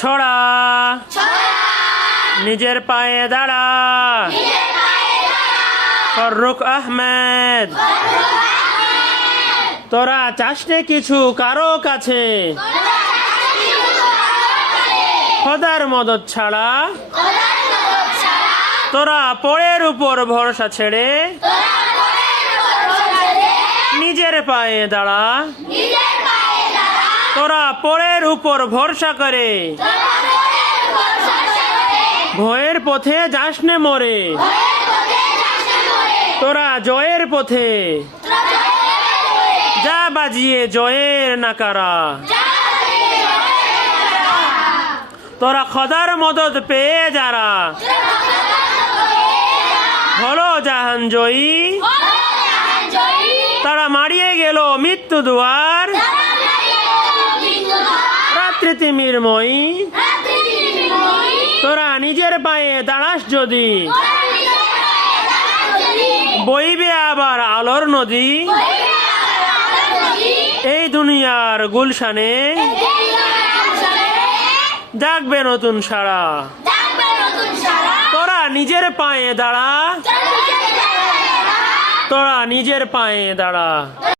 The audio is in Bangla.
ছড়া নিজের পায়ে দাঁড়া। ফররুখ আহমেদ। তোরা চাসনে কিছু কারো কাছে, খোদার মদদ ছাড়া। তোরা পরের উপর ভরসা ছেড়ে নিজের পায়ে দাঁড়া। তোরা পরের উপর ভরসা করে ভয়ের পথে যাসনে মরে। তোরা জয়ের পথে যা বাজিয়ে জয়ের নাকারা। তোরা খোদার মদদ পেয়ে যারা হলো জাহান জয়ী। তারা মারিয়ে গেল মৃত্যু দুয়ার, রাত্রি তিমিরময়ী। তোরা নিজের পায়ে দাঁড়াস যদি বইবে আবার আলোর নদী। এই দুনিয়ার গুলশানে জাগবে নতুন সারা। তোরা নিজের পায়ে দাঁড়া, তোরা নিজের পায়ে দাঁড়া।